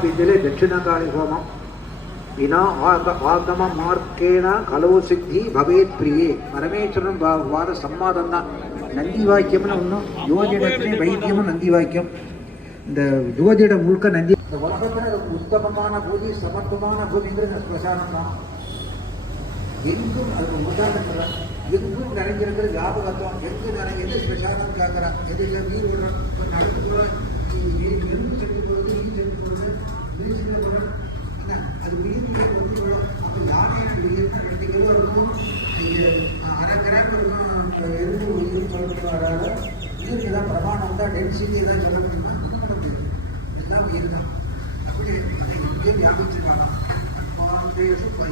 विद्यले दक्षिणकाली होमं विना आगम मार्केण कलो सिद्धि भवेत् प्रिये परमेश्वरन वाद सम्मादन्न नंदी वाक्यம்னு ஒண்ணு யோதிடத்திலே வைத்தியம் நந்தி வாக்கியம் இந்த யோதிட முழுக்க நந்தி இந்த உலகத்துல உத்தமமான பூஜை சமத்துவமான பூஜைங்கிறது ஸ்மசானம் தான் எங்கும் அது உதாரணத்துல எங்கும் நிறைஞ்சிருக்கிறது ஞாபகத்துவம் எங்கு நிறைய எது ஸ்மசானம் கேட்கறான் எது இல்லை வீடு விடுறோம் நடந்து போகிறோம் எறும்பு சென்று போகிறது நீ சென்று போகிறது வீசில் போகிறோம் என்ன அது வீட்டிலே ஒன்று விடும் அப்போ யானையான வீடுனா ரெண்டு கிலோ இருக்கும் அரை கிராம் இருக்கும் எறும்பு உயிர் சொல்லிட்டு வராத உயிருக்கு தான் பிரமாணம் தான் டென்சிட்டி ஏதாவது சொல்ல முடியுமா ஒன்றும் பண்ண முடியாது எல்லாம் உயிர் தான் அப்படி அதை இங்கே வியாபிச்சிருக்காங்க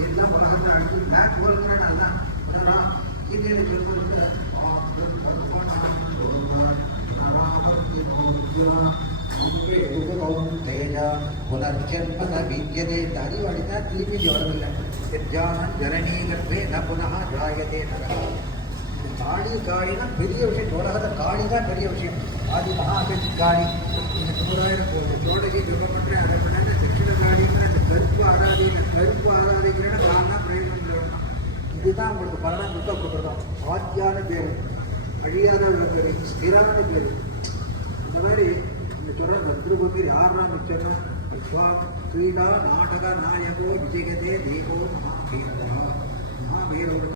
எல்லாம் உலகத்தை அடிச்சு பிளாக் ஹோல்ங்கிறனால தான் அதான் கீதையில் சொல்வது पुनर्जन्म न विद्यते அறிவாளிதான் திருப்பி வரவில்லை ஜானம் ஜனனீ கர்ப்பே ந புனः ஜாயதே நரः காளினா பெரிய விஷயம் உலகத்தை காளி தான் பெரிய விஷயம் ஆதி மகாபலி காளி இந்த 100,000 கோடி சோழகி ஜபம் பண்ணுறேன் அதை பண்ண தட்சிண காளிங்கிற அந்த கருப்பு ஆராதிக்கிறேன்னா காரணம் பிரயோஜனம் இதுதான் உங்களுக்கு பலனா முத்த கொடுக்குறோம் ஆத்தியான பேர் அழியாத பேர் ஸ்திரான பேர் இந்த மாதிரி இந்த சொல்ற திருப்பதி யாரெல்லாம் மிச்சம்னா क्रीडा नाटक नायको विजयते देवो महावीर